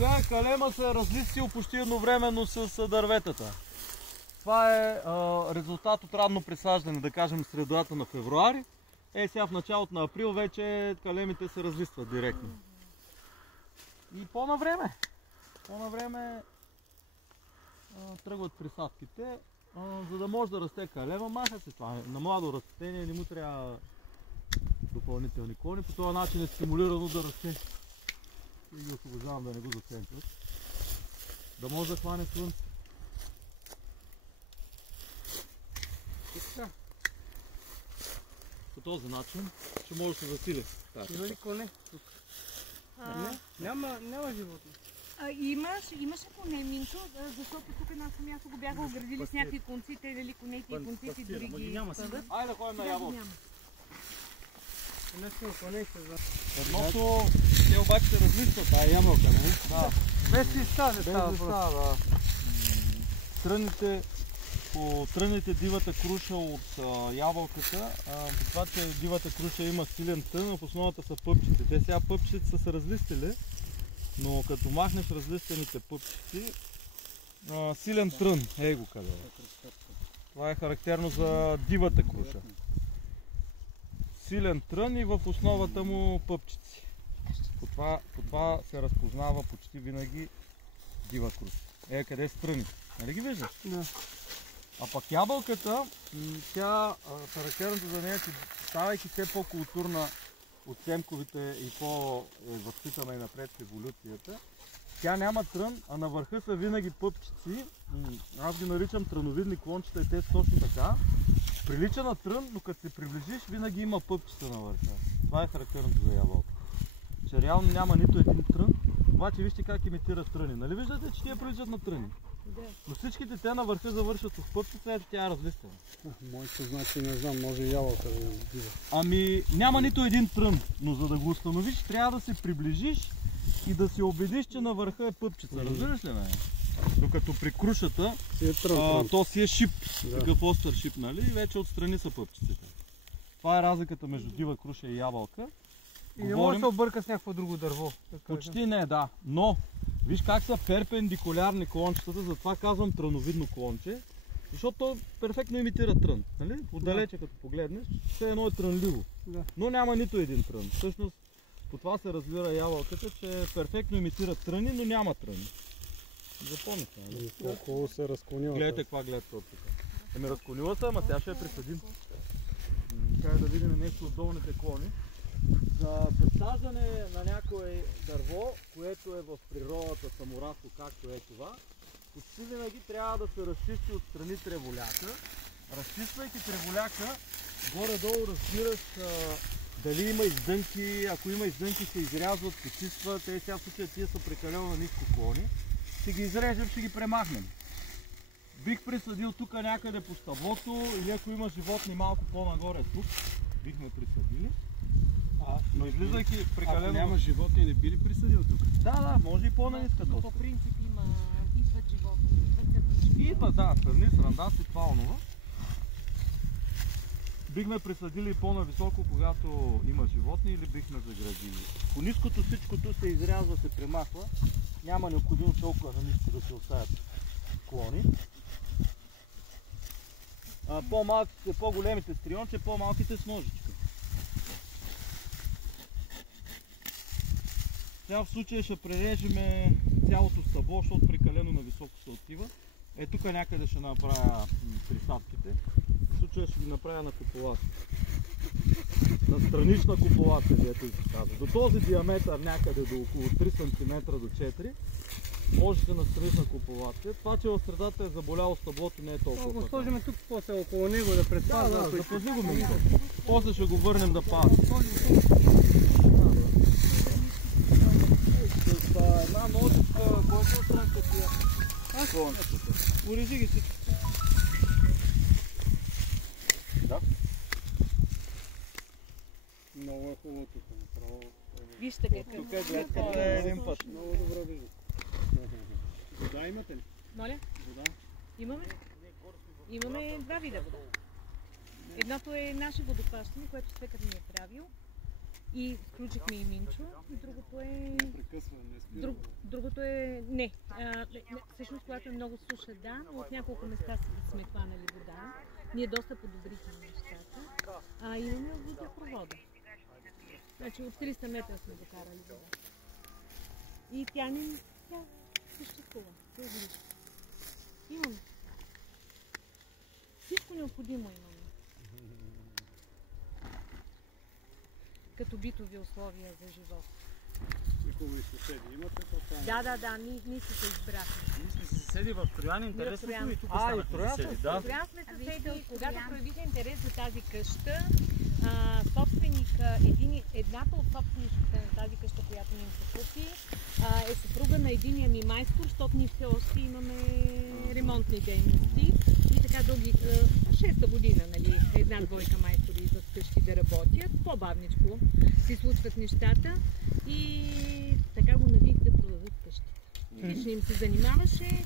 Сега калема се е разлистил почти едновременно с дърветата. Това е резултат от ранно присаждане, да кажем средата на февруари. Сега в началото на април вече калемите се разлистват директно. И по-навреме тръгват присадките, за да може да расте калема. Маха се това. На младо растение не му трябва допълнителни клони. По този начин е стимулирано да расте. И ги освобождавам да не го зацентрят. Да може да хване слънце. Така. По този начин ще може да се засили. Има ли коне тук? Няма животни. Имаше коне, Минчо, защото тук на място го бяха оградили с някакви конци, те дали конете и конците дори ги пъдат. Айде да ходим на ябълка. Едното, те обаче се разлистват, ябълка, нали? Да. Без листа не става въпрос. По тръните дивата круша от ябълката, по това, че дивата круша има силен трън, в основата са пъпчици. Те сега пъпчиците са се разлистили, но като махнеш разлистените пъпчици, силен трън, го къде. Това е характерно за дивата круша. Силен трън и в основата му пъпчици. По това се разпознава почти винаги дива круша. Къде са тръните? Нали ги виждаш? Да. А пък ябълката, тя характерното за нея, че ставайки все по-културна от семковите и по-възпитана и напред в еволюцията, тя няма трън, а на върха са винаги пъпчици. Аз ги наричам тръновидни клончета и те са точно така. Прилича на трън, но като се приближиш, винаги има пъпчица на върха. Това е характерното за ябълка. Че реално няма нито един трън, обаче вижте как имитират тръни. Нали виждате, че тия приличат на тръни? Да. Но всичките те на върха завършват с пъпчица, ето тя е разлистена. Моето значи не знам, може и ябълка да я бива. Няма нито един трън, но за да го установиш, трябва да се приближиш и да се убедиш, че на върха е пъпчица. Разбираш ли, не? Докато при крушата, то си е шип, такъв остър шип, нали? И вече отстрани са пъпчиците. Това е разликата между дива круша и ябълка. И не може да се обърка с някакво друго дърво. Почти не, да. Но, виж как са перпендикулярни клончетата, затова казвам тръновидно клонче. Защото то перфектно имитира трън. Нали? Отдалече като погледнеш, все едно е трънливо. Да. Но няма нито един трън. Всъщност, по това се разбира ябълката, че перфектно имитира тръни, но няма тръни. Запомните, нали? Колко се разклонила. Гледайте каква гледка от тук. Разклонила се, ама сега ще я присъдим. Трябва да видим нещо от долните клони. За присаждане на някое дърво, което е в природата саморасло, както е това, почти винаги трябва да се разчисти отстрани треволяка. Разчиствайки треволяка, горе-долу разбираш дали има издънки. Ако има издънки, се изрязват, почистват. Сега в случая тия са прекалено на ниско клони. Ще ги изрежем, ще ги премахнем. Бих присъдил тук някъде по стъблото, или ако има животни малко по-нагоре тук, бихме присъдили. Но излизайки прекалено... Ако няма животни, не би ли присъдил тук? Да, може и по-наниска доста. По принцип идват животни, идват сърнички. Идва, да, сърни, срандаси, това онова. Бихме присъдили по-нависоко, когато има животни, или бихме заградили. По ниското всичкото се изрязва, се премахва. Няма необходимо толкова на ниско да се оставят клони. По-големите стрионче, по-малките с ножичка. Сега в случая ще прережем цялото стъбло, защото прекалено нависоко се отива. Тук някъде ще направя присадките. В случая ще ги направя на куполата. На странична куполата, дето и се казва. До този диаметър някъде до около 3 см до 4 можете на странична куполата. Това, че в средата е заболяло стъблото, не е толкова. Ако го сложим тук, после около него да предпазва. Да, запази го минуто. После ще го върнем да пази. С една ножичка, който трънка тия клончетата. Урежи ги всичко. Да. Много е хубаво тук. Вижте какъв. Тук е гледката е един път. Много добре виждам. Вода имате ли? Моля? Вода? Имаме. Имаме два вида вода. Едното е наше водохващане, което свекът ни е правил. И включихме и Минчо. И другото е... Другото е... Не. Всъщност, когато е много суша, да, но от няколко места сме хванали вода. Ние доста подобрихме нещата. Имаме водопровода. Значи от 300 метра сме докарали вода. И тя съществува. Имаме. Всичко необходимо имаме. Като битови условия за живот. И хубави съседи имате? Да, ние си се избрахме. Ние сме съседи в Троян, интересно и тук ставате съседи, да. Троян сме съседи, когато проявиха интерес за тази къща, едната от собствениците на тази къща, която ни се купи, е съпруга на единия ми майстор, защото ние все още имаме ремонтни дейности. И така дълги, 6-та година, нали, една-двойка майстори идват вкъщи да работят, по-бавничко си случват нещата и така го навих да продадат къщата. Лично им се занимаваше,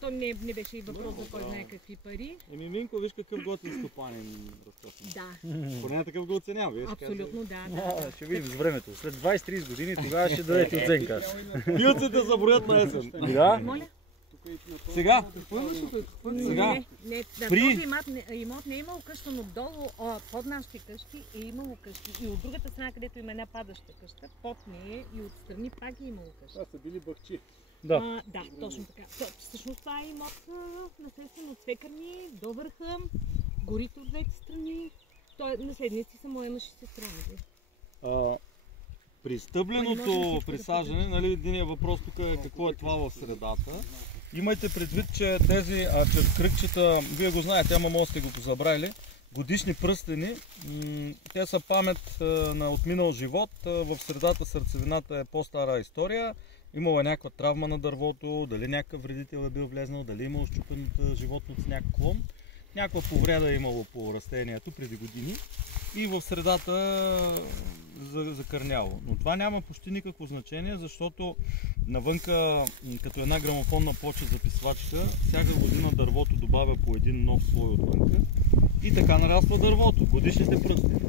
то не беше и въпрос за кой знае какви пари. Минко, виж какъв готин стопанин разкъсна. Да. Поне такъв го оценява. Абсолютно, да. Ще видим с времето. След 20-30 години тогава ще дадете оценка. Пилците заброят на есен. Да? Моля? Сега? Не, този имот не е имал къща, но долу под нашите къщи е имало къщи. И от другата страна, където има една падаща къща, под нея и отстрани пак е имало къща. Това са били бахчи. Да. Да, точно така. Всъщност това е имот наследствен от свекърни до върха, горите от двете страни. Наследници са моя мъж и сестра. При стъбленото присаждане, нали, единият въпрос тук е какво е това в средата. Имайте предвид, че тези кръгчета, вие го знаете, ама може сте го позабравили, годишни пръстени, те са памет на отминал живот. В средата сърцевината е по-стара история. Имало е някаква травма на дървото, дали някакъв вредител е бил влезнал, дали е имало щупен животно с някакъв клон. Някаква повреда е имало по растението преди години и в средата закърняло. Но това няма почти никакво значение, защото навънка, като една грамофонна плоча записвачка, всяка година дървото добавя по един нов слой отвънка и така нараства дървото, годишните пръстени.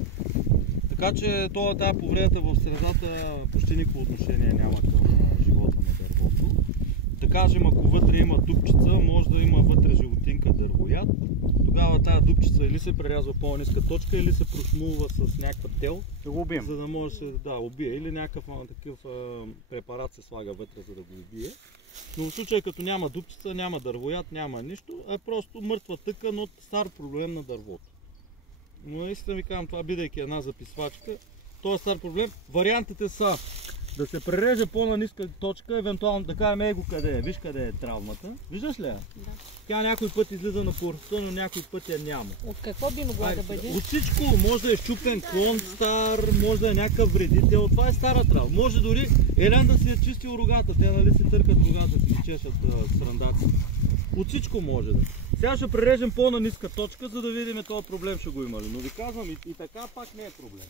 Така че тази повредата в средата почти никакво отношение няма към живота на дървото. Да кажем, ако вътре има дупчица, може да има вътре животинка дървояд. Тогава тази дупчица или се прерязва по-ниска точка, или се прошмулва с някаква тел, да го убием. За да може да убие. Или някакъв такъв препарат се слага вътре, за да го убие. Но в случай като няма дупчица, няма дървояд, няма нищо, а е просто мъртва тъкан от стар проблем на дървото. Но наистина ви казвам, това бидейки една записвачка, този стар проблем. Вариантите са да се пререже по-на ниска точка, евентуално да кажем его къде е. Виж къде е травмата. Виждаш ли я? Да. Тя някой път излиза на повърхността, но някой път я няма. От какво би могла да бъде? От всичко. Може да е щупен клон стар, може да е някакъв вредител. Това е стара травма. Може дори Елен да си е чистил рогата. Те нали си търкат рогата, си чешат срандаци. От всичко може да. Сега ще прережем по-на ниска точка, за да видим този проблем ще го има ли. Но ви казвам и така пак не е проблем.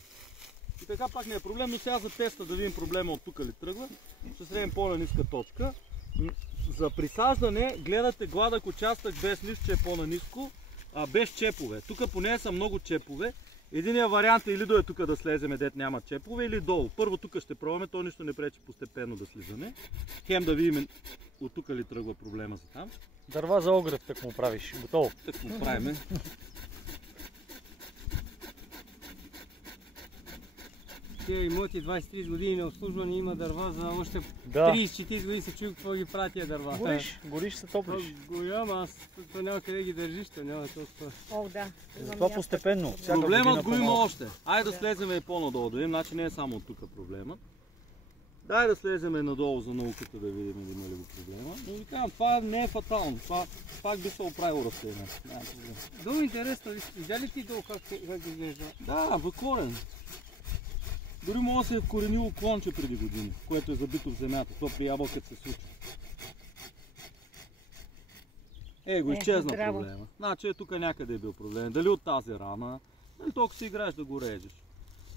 И така пак не е проблем, но сега за теста да видим проблема от тук ли тръгва. Ще средим по-на ниска точка. За присаждане гледате гладък участък без нищо, че е по-на ниско, без чепове. Тук поне са много чепове. Единият вариант е или да е тук да слеземе, дет няма чепове, или долу. Първо тук ще пробваме, то нищо не пречи постепенно да слизаме. Хем да видим от тук ли тръгва проблема за там. Дърва за оград, так му правиш. Готово. Так му правиме. Те имоти 23 години на обслужване, има дърва, за още 30-40 години се чуя какво ги прави тия дърва. Гориш се топлиш. Гоям, аз то няма къде ги държиш, то няма толкова. О, да. Това постепенно. Проблемът го има още. Айде да слеземе и по-надолу да видим, значи не е само от тук проблемът. Дай да слеземе надолу за науката да видим да има ли го проблема. Но ви казвам, това не е фатално. Това пак би се оправило растение. Долу интересно, видя ли ти долу как изглежда? Да, в корен. Дори може да се е вкоренило клонче преди години, което е забито в земята. Това при ябълката се случва. Го изчезна проблема. Значи тук някъде е бил проблем. Дали от тази рана, дали толкова си играеш да го режеш.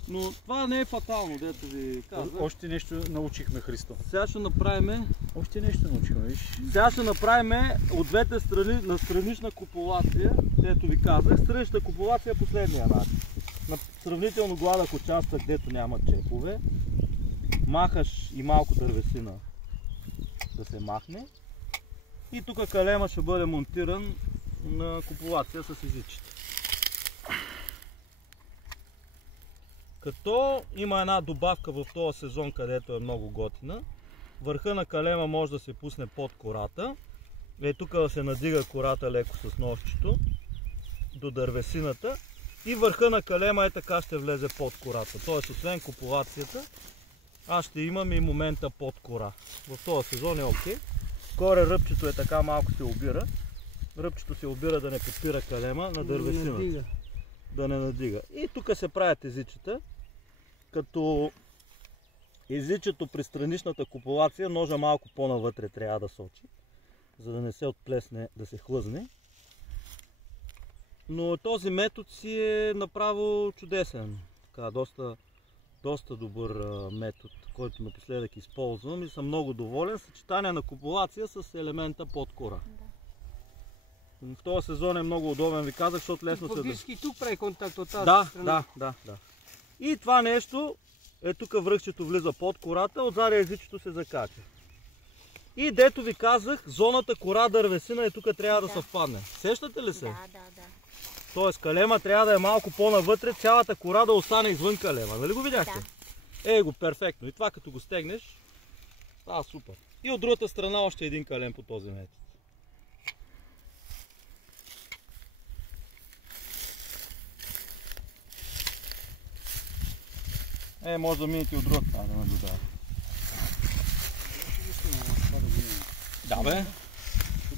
Но това не е фатално, дето ви казвам. Още нещо научихме, Христо. Сега ще направим... Още нещо научихме, виж. Сега ще направим от двете страни на странична копулация, дето ви казах. Странична копулация е последния начин. на сравнително гладък участък, дето няма чепове. Махаш и малко дървесина да се махне. И тук калема ще бъде монтиран на куполация с езичите. Като има една добавка в този сезон, където е много готина. Върха на калема може да се пусне под кората. Тук да се надига кората леко с ножчето до дървесината. И върха на калема е така ще влезе под кората. Тоест, освен куполацията, аз ще имам и момента под кора. В този сезон е окей. Горе ръбчето е така, малко се обира. Ръбчето се обира да не подпира калема на дървесината. Да не надига. И тук се правят езичета. Като езичето при страничната куполация, ножа малко по-навътре трябва да сочи, за да не се отплесне, да се хлъзне. Но този метод си е направо чудесен. Така, доста добър метод, който напоследък използвам и съм много доволен. Съчетание на куполация с елемента под кора. В този сезон е много удобен, ви казах, защото лесно се... Фактически тук прави контакт от тази страна. Да. И това нещо, тук връхчето влиза под кората, отзади езичето се закача. И дето ви казах, зоната кора дървесина тук трябва да съвпадне. Сещате ли се? Да. Тоест калема трябва да е малко по-навътре, цялата кора да остане извън калема. Нали го видяхте? Да. Го, перфектно. И това като го стегнеш, става супер. И от другата страна още един калем по този метод. Може да минете от другата страна да наблюдавате. Да бе.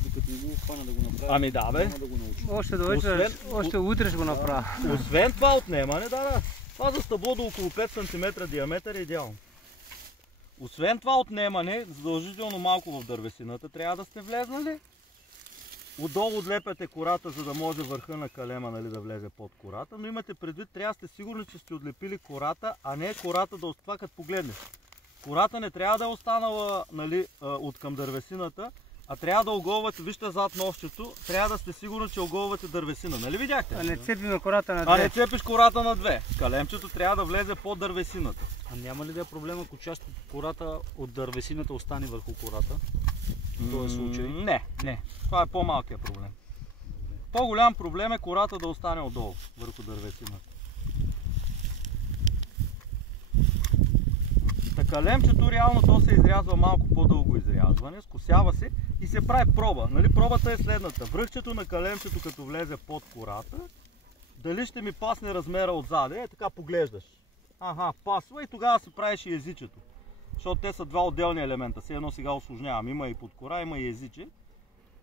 Докато не го хвана да го направя, ами да бе. няма да го науча. Още до вечер, още утре ще го направя. Освен това отнемане, да. Това за стъбло до около 5 см диаметър е идеално. Освен това отнемане, задължително малко в дървесината трябва да сте влезнали. Отдолу отлепяте кората, за да може върха на калема, нали, да влезе под кората, но имате предвид, трябва да сте сигурни, че сте отлепили кората, а не кората да остава като погледнеш. Кората не трябва да е останала, нали, от към дървесината, а трябва да оголвате, вижте зад нощчето, трябва да сте сигурни, че оголвате дървесина. Нали видяхте? А не цепим кората на две. А не цепиш кората на две. Калемчето трябва да влезе под дървесината. А няма ли да е проблем, ако част от кората от дървесината остане върху кората? В този случай? Не. Това е по-малкият проблем. По-голям проблем е кората да остане отдолу, върху дървесината. Калемчето реално то се изрязва малко по-дълго изрязване, скосява се и се прави проба. Нали? Пробата е следната. Връхчето на калемчето като влезе под кората, дали ще ми пасне размера отзаде, така поглеждаш. Пасва и тогава се правиш и езичето. Защото те са два отделни елемента. Все едно сега усложнявам. Има и под кора, има и езиче.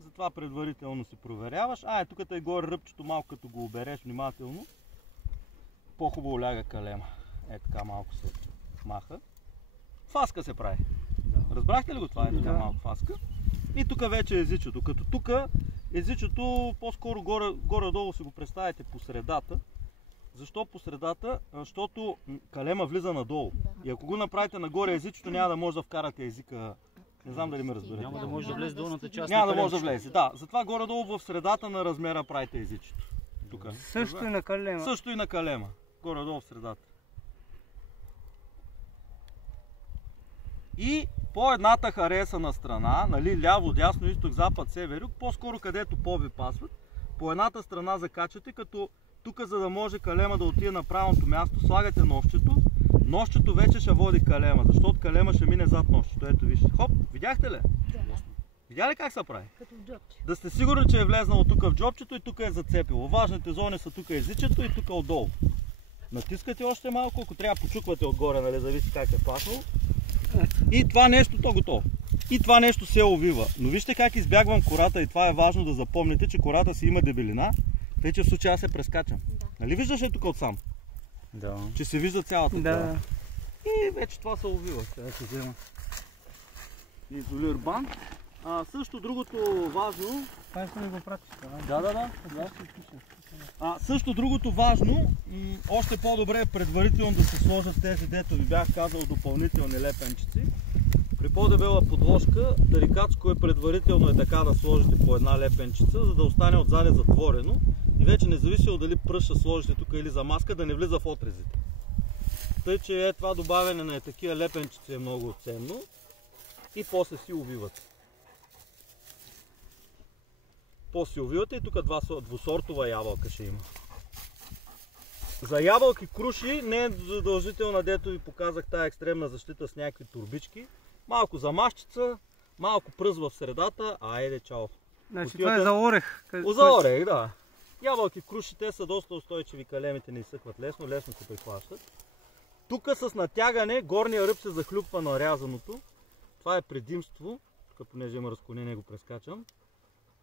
Затова предварително си проверяваш. Тук е горе ръбчето, малко като го обереш внимателно, по-хубаво ляга калема. Така малко се маха. Фаска се прави. Да. Разбрахте ли го това? Така малко фаска. И тук вече е езичето. Като тук езичето по-скоро горе-долу си го представите по средата. Защо по средата? Защото калема влиза надолу. Да. И ако го направите нагоре езичето, няма да може да вкарате езика. Не знам дали ме разберете. Няма да може да влезе долната част. Няма да може да влезе. Да. Затова горе-долу в средата на размера правите езичето. Тук. Също и на калема. Също и на калема. Горе-долу в средата. И по едната харесана страна, нали, ляво, дясно, изток, запад, север, юг, по-скоро където по-ви пасват, по едната страна закачате, като тук, за да може калема да отиде на правилното място, слагате нощчето. Нощчето вече ще води калема, защото калема ще мине зад нощчето. Ето вижте. Хоп, видяхте ли? Да. Видя ли как се прави? Като в джобче. Да сте сигурни, че е влезнало тук в джобчето и тук е зацепило. Важните зони са тук езичето и тук отдолу. Натискате още малко, ако трябва почуквате отгоре, нали, зависи как е паснало. И това нещо, то готово. И това нещо се увива. Но вижте как избягвам кората и това е важно да запомните, че кората си има дебелина, тъй че в случая аз се прескачам. Да. Нали виждаш ли тук отсам? Да. Че се вижда цялата кора. Да. И вече това се увива. Сега ще взема изолир бант. Също другото важно... Това е да го пратиш. Да. Също другото важно, още по-добре е предварително да се сложат тези, дето ви бях казал, допълнителни лепенчици. При по-дебела подложка, тарикатско е предварително така да сложите по една лепенчица, за да остане отзаде затворено и И вече независимо дали пръст ще сложите тук или замазка, да не влиза в отрезите. Тъй, че това добавяне на такива лепенчици е много ценно. И после си увивате. После увивате и тук двусортова ябълка ще има. За ябълки круши не е задължително, дето ви показах тая екстремна защита с някакви турбички. Малко замашчица, малко пръст в средата, айде чао. Значи това е за орех. За орех, да. Ябълки круши, те са доста устойчиви, калемите не изсъхват лесно, лесно се прихващат. Тук с натягане горния ръб се захлюпва на рязаното. Това е предимство, тук понеже има разклонение го прескачам.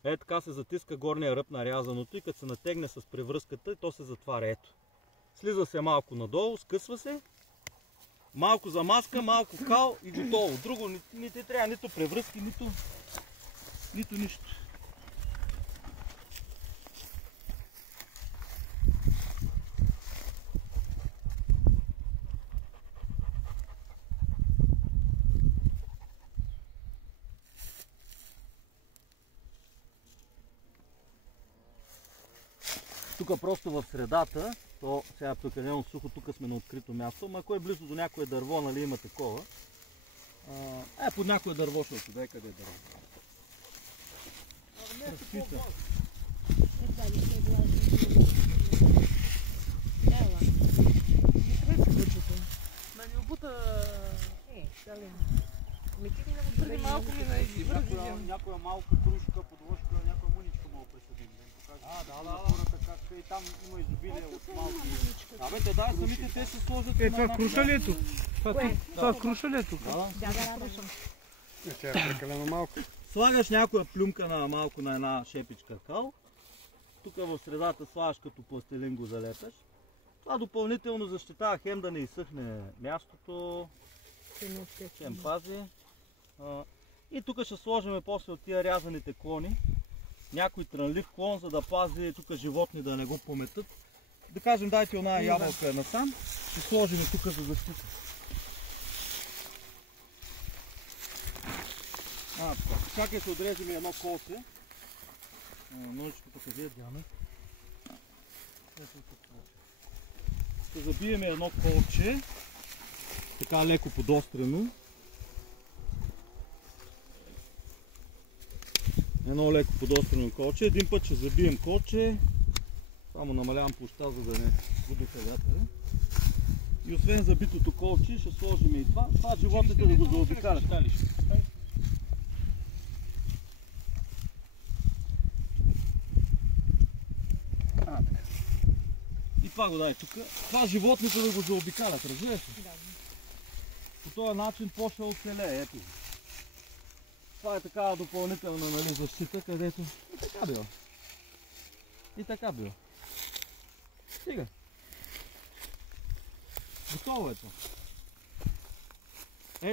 Ето така се затиска горния ръб на рязаното и като се натегне с превръзката, то се затваря. Ето. Слиза се малко надолу, скъсва се. Малко замазка, малко кал и готово. Друго не ти трябва нито превръзки, нито нищо. Тук просто в средата, то сега тук е много сухо, тук сме на открито място, но ако е близо до някое дърво, нали има такова. Под някое дърво ще отиде, къде е дърво. Разпита. Не обута... Преди малко ми наеси. Някоя малка кружка, подложка, някоя мъничка мога присъдим. Да. Хората как и там има изобилие от малки. Абе, да, самите те се сложат. Това круша ли е тук? Това круша ли е тук? Да, крушам. Тя е прекалено малко. Слагаш някоя плюмка на малко на една шепичка кал. Тук в средата слагаш като пластилин го залепеш. Това допълнително защитава хем да не изсъхне мястото. Хем пази. И тук ще сложим после от тия рязаните клони някой трънлив клон, за да пази тук животни да не го пометат. Да кажем, дайте оная ябълка насам, ще сложим тук за защита. Чакай се отрежем едно колце. Ножичката къде е, Диана? Ще забием едно колче, така леко подострено. Едно леко подострено колче. Един път ще забием колче. Само намалявам площта, за да не будиха вятъра. И освен забитото колче, ще сложим и това. Това животните да го заобикалят. И това го дай тук. Това животните да го заобикалят, разбираш ли? По този начин по-ще оцелее. Ето. Това е такава допълнителна, нали, защита, където и така била. И така била. Стига. Готово е това.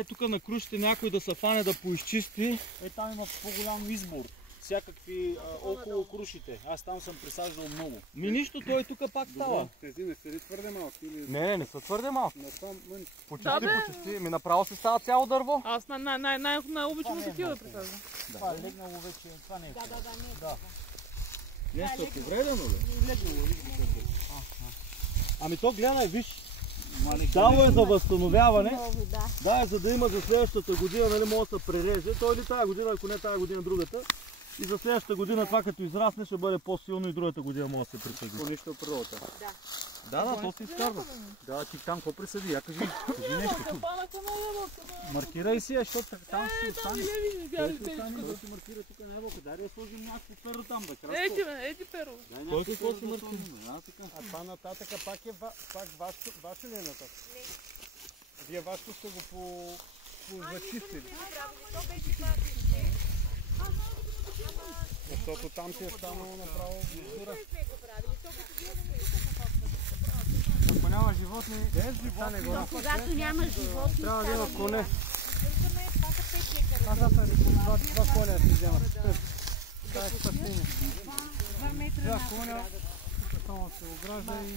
Тук на крушите някой да се фане да поизчисти. Там има по-голям избор. Всякакви около крушите. Аз там съм присаждал много. Нищо, той тук пак става. Тези не са ли твърде малки? Не са твърде малки. Почисти. Направо се става цяло дърво. Аз най-обичам такива да присаждам. Това е легнало вече. Това не е. Нещо е повредено ли? Ами то гледай, виж. Дало е за възстановяване. Да, за да има за следващата година, нали, може да се пререже. Той или тази година, ако не тази година, другата. И за следващата година това като израсне ще бъде по-силно и другата година може да се присъди. По-нищо от природата. Да, то се изкарва. Да, ти там какво присъди? Я кажи нещо. Маркирай си, защото там си остане. Той си маркира тук на ябълка. Дай да я сложим някакво перо там, бе. Ети перо. Кой какво си маркира? А това нататък пак е ваше ли е нататък? Не. Вие вашето сте го зачистили. Защото там ти е станало направо мисура. Ако няма животни, стане гора. Когато няма животни, трябва да има коне. Аз два коня си вземат. Това е спасение. 2 метра коня, само се огражда и...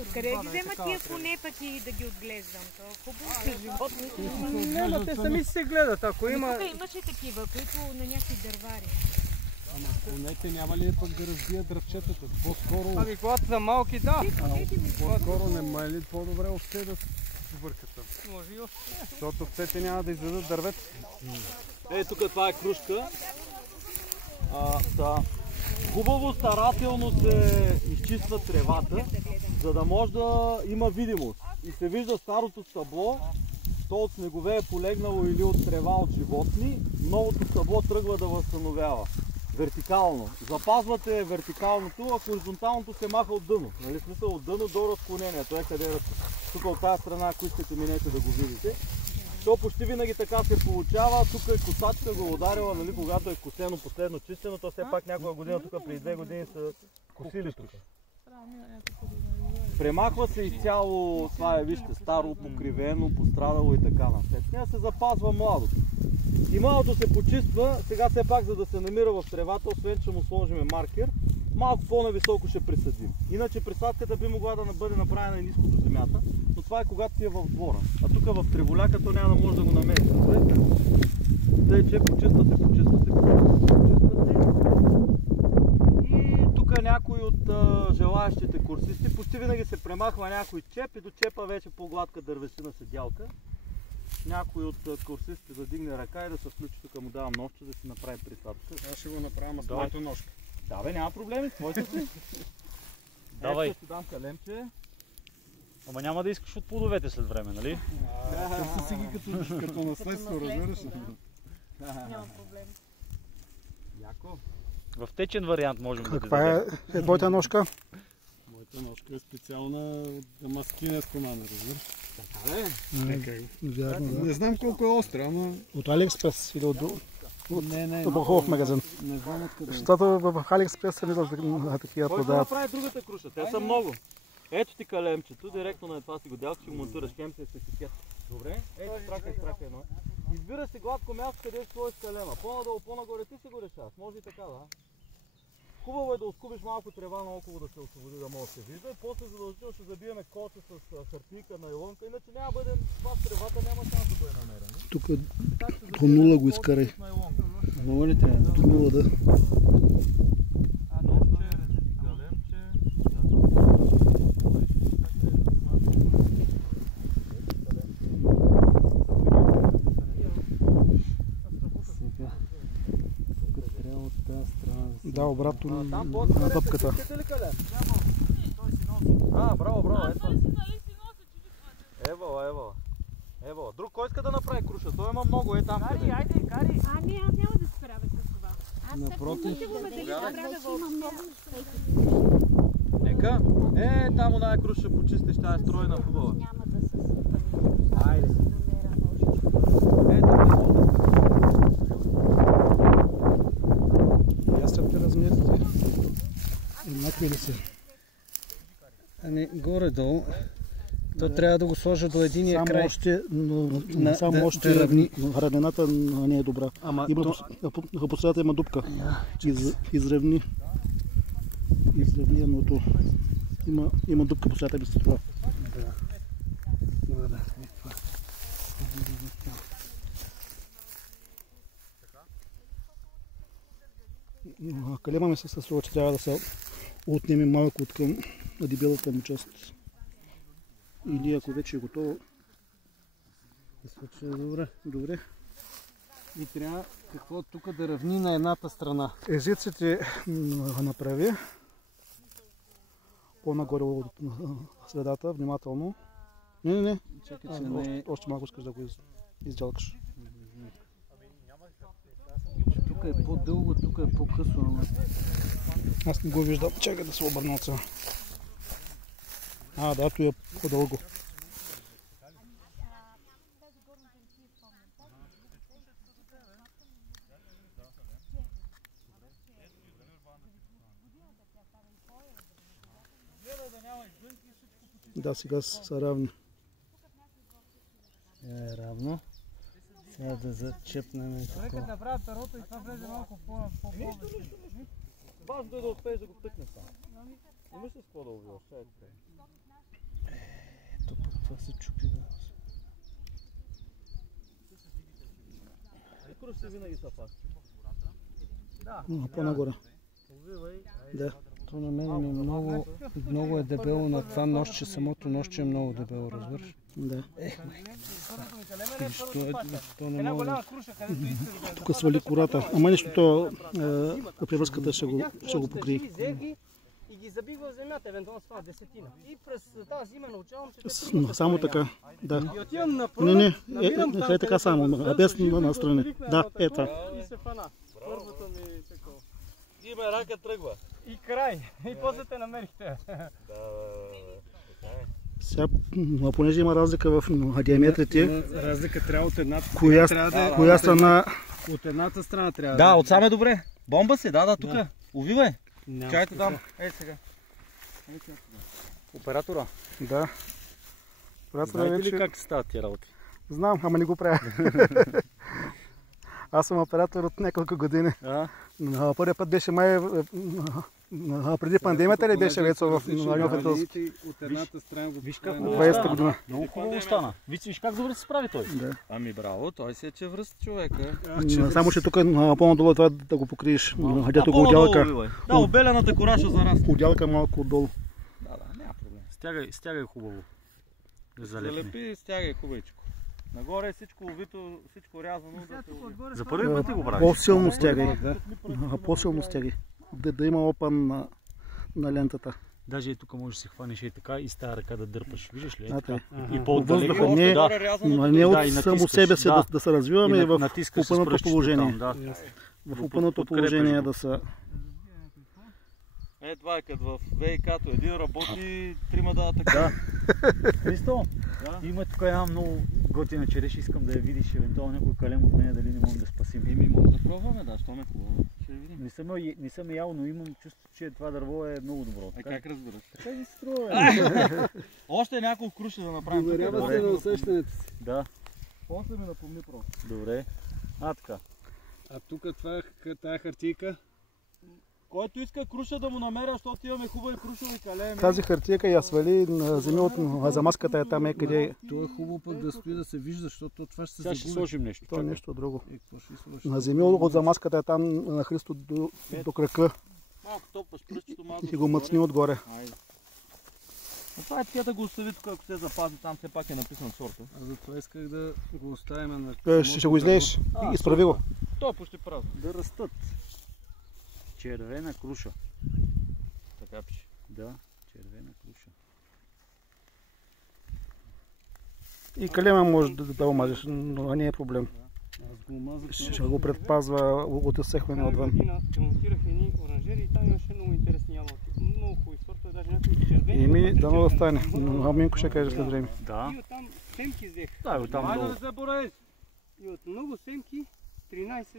Откъде ги вземат тия коне пък и да ги отглеждам? Хубаво са животни. Не, но те сами се гледат. Ако има... Тук имаше такива, които на някакви дървари. Конете няма ли пък да разбият дръвчетата? По-скоро... Ами когато са малки, да. По-скоро не е ли по-добре овце да бъркат? Може и още. Защото овцете няма да изядат дървета. Тук това е крушка. Хубаво старателно се изчиства тревата, за да може да има видимост. И се вижда старото стъбло, то от снегове е полегнало или от трева от животни, новото стъбло тръгва да възстановява. Вертикално. Запазвате вертикалното, а хоризонталното се маха от дъно. Нали, смисъл от дъно до разклонението. Тук от тази страна, ако искате, минете да го видите. То почти винаги така се получава. Тук е косачка го ударила, нали, когато е косено, последно чистено, то все пак някоя година, тук преди 2 години са косили тук. Премахва се изцяло, това е, вижте, старо, покривено, пострадало и така нататък. Тя се запазва младото. И младото се почиства, сега все пак, за да се намира в тревата, освен че му сложим маркер, малко по-нависоко ще присадим. Иначе присадката би могла да бъде направена и ниско до земята, но това е когато си е в двора. А тук в треволяка то няма да може да го намерите. Тъй, че почиствате. И тук някой от желаящите курсисти, почти винаги се премахва някой чеп и до чепа вече по-гладка дървесина седялка. Някой от курсистите да дигне ръка и да се включи, тук му давам ножче да си направи присадка. Аз ще го направя с моята ножка. Да бе, няма проблеми, с твоите си. Давай. Ще си дам калемче. Ама няма да искаш от плодовете след време, нали? Търси си ги като наследство, разбираш ли? Няма проблем. Яко. В течен вариант можем да ти Каква дадем. е твоята ножка? Моята ножка е специална от дамаскиня с команда, разбираш? Така бе. Вярно, да. Не знам колко е остра, ама... От Алиекспрес или от Не, хубав магазин? не знам откъде. Защото в Алиекспрес са виждал такива Кой ще продават. направи другата круша? Те са много. Ето ти калемчето, директно на това си го делка, ще го монтураш, хем се спецификет. Добре? Ето страка едно. Избира си гладко място, къде ще сложиш калема. По-надолу, по-нагоре ти си го решаваш. Може и така, да. Хубаво е да оскубиш малко трева наоколо да се освободи, да може да се вижда. И после задължително ще забиеме коса с хартийка, найлонка, иначе няма бъде, това с тревата няма шанс да бъде намерено. Тук по нула го изкарай. Много ли трябва? По нула, да. Да, обратно на дъпката. Браво, ето. Ево. Друг кой иска да направи круша? Той има много, е там къде. Ами аз няма да се справя с това. Напротив. Нека. Там оная круша ще почистиш, тя е стройна, хубава. Айде. Ястребте размерите. Еднакви ли са? Ами, горе-долу. То трябва да го сложа до единия край. Само още равнината не е добра. По средата има дупка. Изравни едното. Има дупка по средата без това. Калема ми се струва, че трябва да се отнеме малко от към дебелата му част. Или ако вече е готово. Добре. И трябва какво тук да равни на едната страна. Езиците направи по-нагоре от средата, внимателно. Не. Чакай, че не... Още малко искаш да го издялкаш. Тук е по-дълго, тук е по-късно. Аз не го виждам. Чакай да се обърна от сега. Да, то е по-дълго. Да, сега са равни. Е равно. Сега да зачепнем Като направят перото и това влезе малко по-повече. Важно е да успееш да го тъкнеш там. Имаш ли с какво да увиваш? Ето пък това се чупи. Крушите винаги са факт. По-нагоре. Да. То на мен е много е дебело на това нощче, самото нощче е много дебело, разбираш? Да. То не мога. Тук свали кората. Ама нещото превръзката ще го покрие. И ги забих в земята, евентуално с това десетина. И през тази зима научавам, че... Само така, да. И отивам на пръв, Не, набирам там така само, без настрани. Да, това. И се фана. Първото ми такова. И ме рака тръгва. И край. И после те намерихте. Сега, понеже има разлика в диаметрите, Разлика трябва от едната коя страна... От едната страна трябва Да, отсам е добре. Бомба се, да, тук. Увивай. Чакайте там. Ей сега. Оператора. Да. Знаете ли как се стават тия работи? Знам, ама не го правя. Аз съм оператор от няколко години. Първият път беше май преди пандемията ли беше вече в Новопетровски? От едната страна го... Виж как 20-та година. много хубаво стана. Виж как добре се справи той. Да. Ами браво, той си е чевръст човека. Само, че тук по-надолу това да го покриеш. Дето го отделка. Да, обелената кора ще зарасне. Отделка малко отдолу. Да, няма проблем. Стягай хубаво. Да залепне. Залепи, стягай хубавичко. Нагоре е всичко увито, всичко рязано. За първи път ли го правиш? По-силно стягай. По-силно стягай. Да има опън на лентата. Даже и тук можеш да се хванеш и така и с тази ръка да дърпаш. Виждаш ли? И по-отдалеко. Не от само себе си да се развиваме и в опънато положение. В опънато положение да са... Е, това е като в ВИК-то. Един работи, трима дава така. Да. Христо, има тук една много готина череш, искам да я видиш, евентуално някой калем от нея, дали не можем да спасим. Може да пробваме, да, що ме хубаво. Ще видим. Не съм ял, но имам чувство, че това дърво е много добро. Как разбираш? Така ми се струва. Още няколко круши да направим. Уверява се на усещането си. Да. После ми напомни просто. Добре. Така. А тук тая хартийка? Който иска круша да му намеря, защото имаме хубави крушови калеми. Тази хартийка я свали, вземи от замазката е там къде... Това е хубаво пък да стои да се вижда, защото това ще се Сега ще сложим нещо. Това е нещо друго. Какво ще сложиш? Вземи от замазката е там на Христо до крака Малко топаш пръстчето, малко. и го мъцни отгоре. Айде. Но това е така да го остави тук, ако се запази, там все пак е написан сорта. А затова исках да го оставим на... Ще го излееш, изправи го. То е почти празно. Да растат. Червена круша. Така пише. Да, червена круша. И калема може да омажеш, но не е проблем. Ще го предпазва от изсехване отвън. Монтирах едни оранжери и там имаше много интересни ябълки. Много хубави сортове, даже някои червени. Дано да стане. А Минко ще каже след време. Да. И оттам семки взех. Да, оттам долу. Айде да се бореш! И от много семки 13